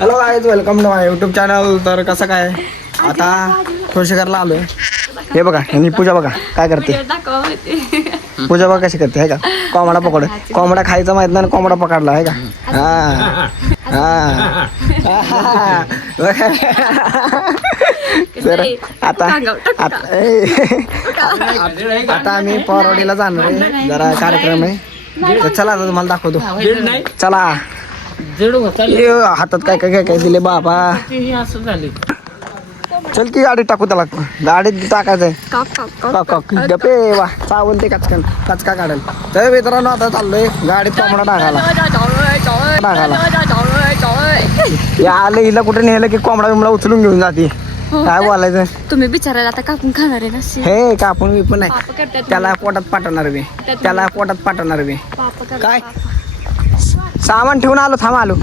Hello guys, welcome to my YouTube channel. तर कसं काय आता ठोसेकरला आलोय. हे बघा यांनी पूजा बघा काय करते. पूजा बघा कशी करते आहे का. कोंबडा पकड, कोंबडा खायचा माहित नाही कोंबडा पकडला आहे का. तर आता आम्ही पवारवाडीला जाणार आहे, जरा कार्यक्रम आहे. तर चला आता तुम्हाला दाखवतो. चला हातात काय काय काय दिले बाबा. चल की गाडीत टाकू त्याला, गाडीत टाकायचंय. गपे वा चावल ते कचका काढेल. तर मित्रांनो आता चाललोय गाडीत कोंबडा टाकायला. आलं हिला कुठे नेलं की कोंबडा बिमडा उचलून घेऊन जाते. काय बोलायचं तुम्ही बिचारायला आता कापून खाणार आहे ना. हे कापून विपून नाही, त्याला पोटात पाठवणार मी, त्याला पोटात पाठवणार मी. काय सामान ठेवून आलो, थांब आलो.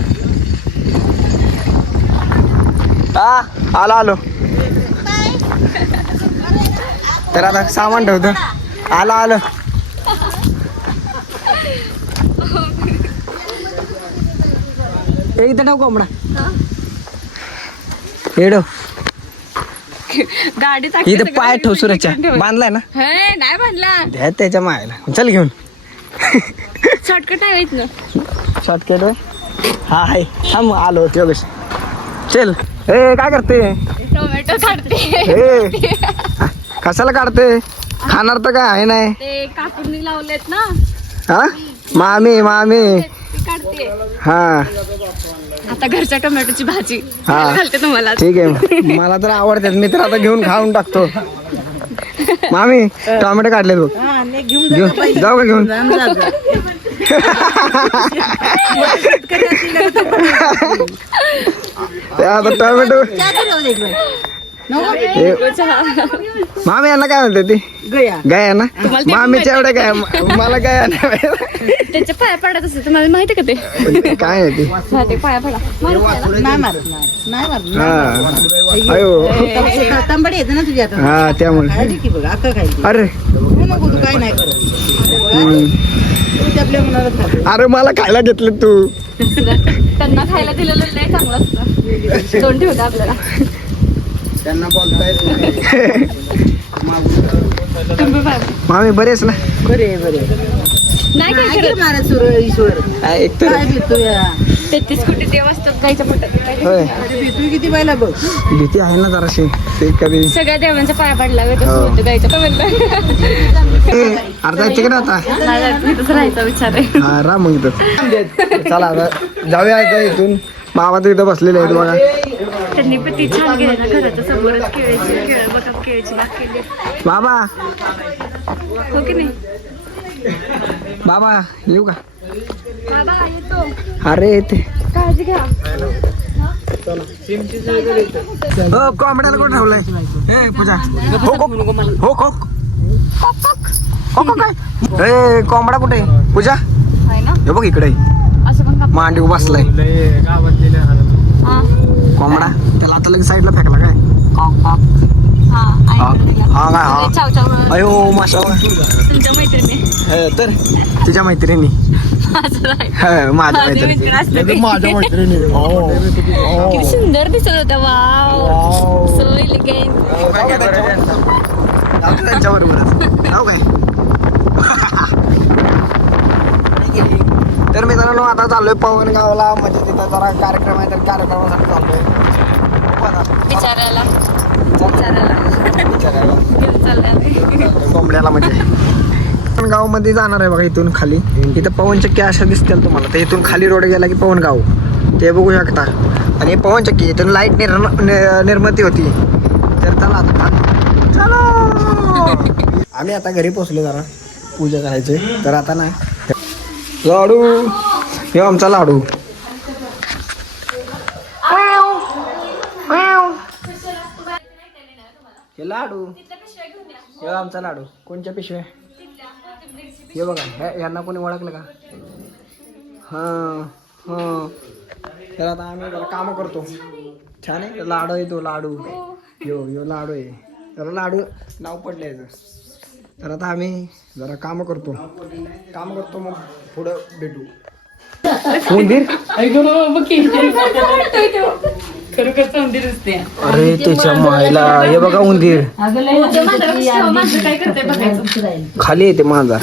हा आलो आलो. तर आता सामान ठेवतो. आलो आलो. इथं ठेव कोंबडा. हेडो गाडी इथं पाय ठेव. सुरक्षा बांधलाय ना. नाही बांधला. द्या त्याच्या मायला. चल घेऊन. शॉर्टकट आहे इथनं. शॉर्टकट हा आहे. थांब आलो. योगेश चल. ए काय करते. टोमॅटो काढते. ए कशाला काढते. खाणार तर काय आहे नाही. ते कापून लावलेत ना. हा मामी मामी काढते. हा आता घरच्या टोमॅटोची भाजी हा घालते तुम्हाला. ठीक आहे, मला तर आवडतात. मी तर आता घेऊन खाऊन टाकतो. मामी टोमॅटो काढले बघ. घेऊन जाऊ का घेऊन. आता टोमॅटो मामी यांना काय म्हणते ती गाय ना. मामीच्या एवढ्या काय मला काय त्याच्या पाया पडत असते. तुम्हाला माहिती का ते काय आहे ते पाया पडा. अयो हा त्यामुळे. अरे अरे मला खायला घेतलं तू. त्यांना खायला दिलेलं लय चांगलं असतं. तोंड ठेवतं आपल्याला. त्यांना बोलताय मामी बरेच ना. नाही काय करत. एक तर 33 कोटी देव असतात गायच्या पोटात. होय किती पाहिला बघ. भीती आहे ना जराशी. ते कधी सगळ्या देवांच्या पाया पडला गायच्या का म्हणलं. अर्धा तिकडे आता इथंच राहायचा विचार आहे. हा राम मग इथं. चला आता जाऊया इथून. बाबा तर इथं बसलेले आहेत बघा. त्यांनी पण ती छान केलं ना घराच्या समोरच केळ बघा केळीची बाग केली. बाबा हो की नाही बाबा येऊ का. बाबा येतो. अरे येते. काळजी घ्या. हो कोंबड्याला कोण ठेवलंय. ए पूजा हो हो हो हो काय. ए कोंबडा कुठे पूजा. आहे ना हे बघ इकडे असं पण का मांडी बसलाय हा कोंबडा. त्याला आता लगेच साईडला फेकला काय. हा हा काय हा. चाव चाव. अयो माशा. तुमच्या मैत्रिणी तर तिच्या मैत्रिणी माझ्या मैत्रिणी. माझ्या मैत्रिणी किती सुंदर दिसत होता. Wow so elegant. त्यांच्या बरोबरच जाऊ काय. तर मित्रांनो आता चाललोय पवनगावला. म्हणजे तिथं जरा कार्यक्रम आहे, तर कार्यक्रमासाठी चाललोय. विचारायला कोंबड्याला म्हणजे गावमध्ये जाणार आहे बघा. इथून खाली इथं पवनचक्की अशा दिसतील तुम्हाला. तर इथून खाली रोड गेला की पवनगाव ते बघू शकता. आणि पवनचक्की इथून लाईट निर्मिती होती. तर चला आता चलो. आम्ही आता घरी पोहोचलो, जरा पूजा करायची. तर आता ना लाडू हे आमचा लाडू. हे लाडू हे आमचा लाडू. कोणच्या पिशव्या हे बघा. यांना कोणी ओळखलं का. हां हां. तर आता आम्ही जरा कामं करतो. छान आहे लाडू आहे तो. लाडू यो लाडू आहे. त्याला लाडू नाव पडलं याचं. तर आता आम्ही जरा काम करतो मग पुढं भेटू. उंदीर खरोखरचा उंदीर असते. अरे त्याच्या मायला हे बघा उंदीर काय करते बघायचं. खाली येते माझा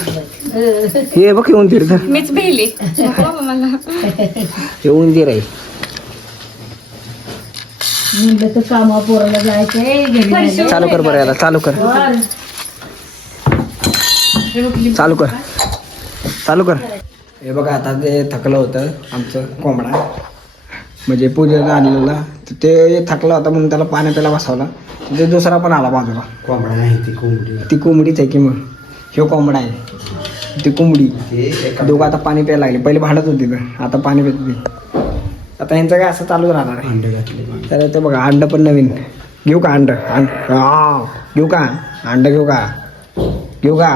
हे बघ हे उंदीर तर मीच भिली मला. हे उंदीर आहे. कामा पोराला जायचंय चालू कर बरं याला चालू कर चालू कर चालू कर. हे बघा आता ते थकलं होतं आमचं कोंबडा म्हणजे पूजेला आणलेला तर ते थकला होता म्हणून त्याला पाणी प्यायला बसवला ते दुसरा पण आला बाजूला. कोंबडा नाही ती कोंबडीच आहे की मग ह्यो कोंबडा आहे ती कोंबडी. दोघं आता पाणी प्यायला लागले पहिले भांडत होती तर आता पाणी पित नाही. आता यांचं काय असं चालू राहणार आहे. अंडे घातले तर ते बघा अंड पण नवीन घेऊ का अंड घेऊ का अंड घेऊ का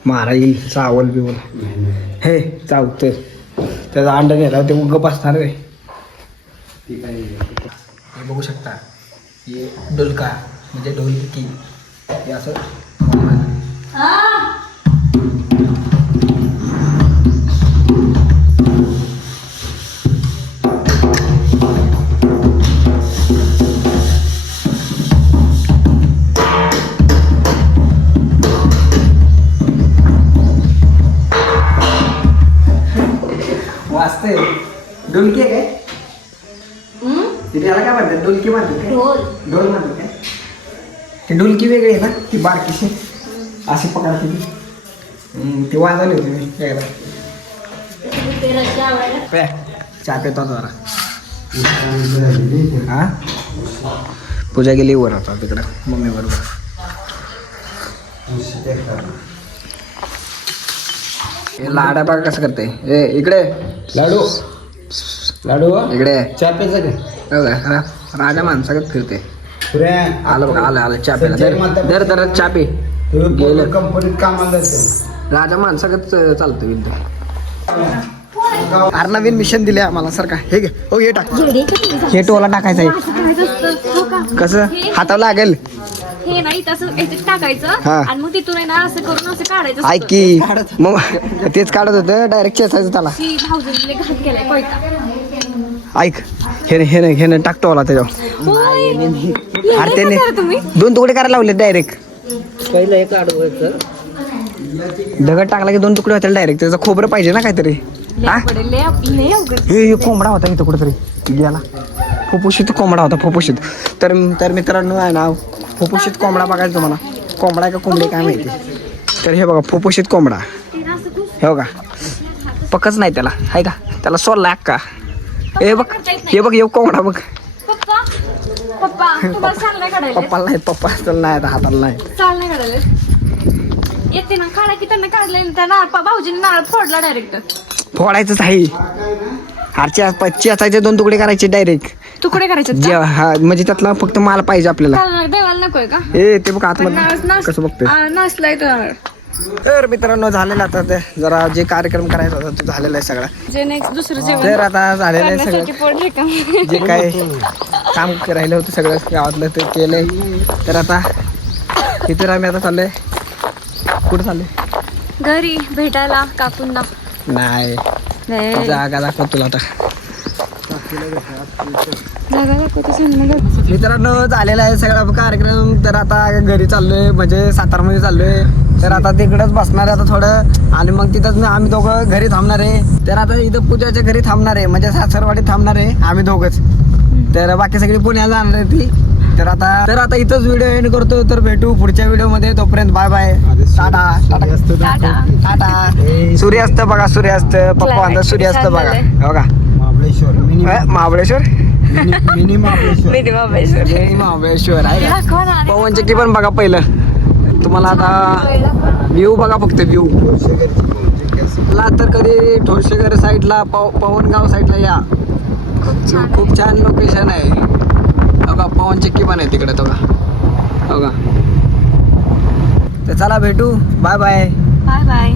मारा येईल चावल बिवल हे चावतं त्याचा अंड नेला ते उग बसणार रे. हे बघू शकता हे डोलका म्हणजे ढोलकी हे असं वाजते. डोलकी आहे काय तिथे याला काय म्हणतात डोलकी म्हणतात काय ढोल म्हणतात काय. ती डोलकी वेगळी आहे ना ती बारकीशी अशी पकडते ती वाजवली होती मी एकदा. चहा पितो जरा. हा पूजा गेली वर होता तिकडं मम्मी बरोबर. हे लाडा बघा कसं करते ए इकडे लाडू लाडू इकडे चहा प्यायचा का बघा, राजा माणसागत फिरते. पुऱ्या आलं बघा आलं चहा प्यायला दर दर चहा पे गेलं. कंपनीत कामाला जाते राजा माणसागत चालतो विद्या. अरे नवीन मिशन दिले आम्हाला सर का हे घे हो हे टाक हे टोला टाकायचं आहे कसं हातावर लागेल. हे नाही तसं याच्यात टाकायचं हा. आणि मग तिथून आहे ना असं करून असं काढायचं. ऐक की मग तेच काढत होतं डायरेक्ट चेसायचं त्याला. ती भाऊजीने घात केलाय कोयता. ऐक हे नाही टाकतो मला त्याच्यावर. होय. अरे त्याने करा तुम्ही. 2 तुकडे करायला लावले डायरेक्ट. पहिलं एक आडवं दगड टाकला की 2 तुकडे होतील डायरेक्ट. त्याचं खोबरं पाहिजे ना काहीतरी. लय अवघड आहे, लय अवघड. हे कोंबडा होता इथं कुठेतरी गेला. फुफ्फुशीत कोंबडा होता फुफ्फुशीत. तर मित्रांनो आहे ना फुफ्फुशीत कोंबडा बघायचा तुम्हाला. कोंबडा आहे का कोंबडी काय माहिती. तर हे बघा फुफ्फुशीत कोंबडा हे बघा पकच नाही त्याला आहे का त्याला सोडला का. हे बघ हे कोंबडा बघ. पप्पा पप्पा तुम्हाला चाल नाही काढायला. पप्पाला नाही पप्पा असताना नाही आता हाताला नाही. चाल नाही काढायला येते ना काढा की त्यांना काढलं त्या नाळ भाऊजीने नाळ फोडला डायरेक्ट. फोडायचंच आहे. चेचायचे 2 तुकडे करायचे डायरेक्ट. तुकडे करायचे जे हा म्हणजे त्यातला फक्त माल पाहिजे आपल्याला. देवाला नकोय का. हे ते बघ आतमध्ये कसं बघतोय. नाचलाय तर. तर मित्रांनो झालेलं आता ते जरा जे कार्यक्रम करायचा होता तो झालेला आहे सगळा. जे नेक्स्ट दुसरं जेवण तर आता झालेलं आहे करण्यासारखी सगळं पोट रिकामं. जे काय काम राहिलं होतं सगळं गावातलं ते केलंय. तर आता इथे आम्ही आता चाललोय. कुठं चाललोय घरी भेटायला काकूंना. नाही नाही. जागा दाखव तुला आता. जागा दाखवते सांग मग. मित्रांनो झालेला आहे सगळा कार्यक्रम. तर आता घरी चाललोय म्हणजे सातारमध्ये चाललोय. तर आता तिकडंच बसणार आहे आता थोडं आणि मग तिथंच आम्ही दोघं घरी थांबणार आहे. तर आता इथं पूजाच्या घरी थांबणार आहे म्हणजे सासरवाडीत थांबणार आहे आम्ही दोघंच. तर बाकी सगळी पुण्याला जाणार आहे ती. तर आता इथंच व्हिडिओ एंड करतो. तर भेटू पुढच्या व्हिडिओमध्ये. तोपर्यंत बाय बाय टाटा टाटा. टाटा. सूर्यास्त बघा सूर्यास्त पप्पा म्हणतात सूर्यास्त बघा बघा महाबळेश्वर मिनी महाबळेश्वर महाबळेश्वर आहे का. पवन चक्की पण बघा पहिलं तुम्हाला आता व्ह्यू बघा फक्त व्ह्यू. तर कधी ठोसेघर साईडला पवनगाव साईडला या खूप छान लोकेशन आहे. बघा पवन चक्की पण आहे तिकडे बघा. तर चला भेटू बाय बाय. Bye bye.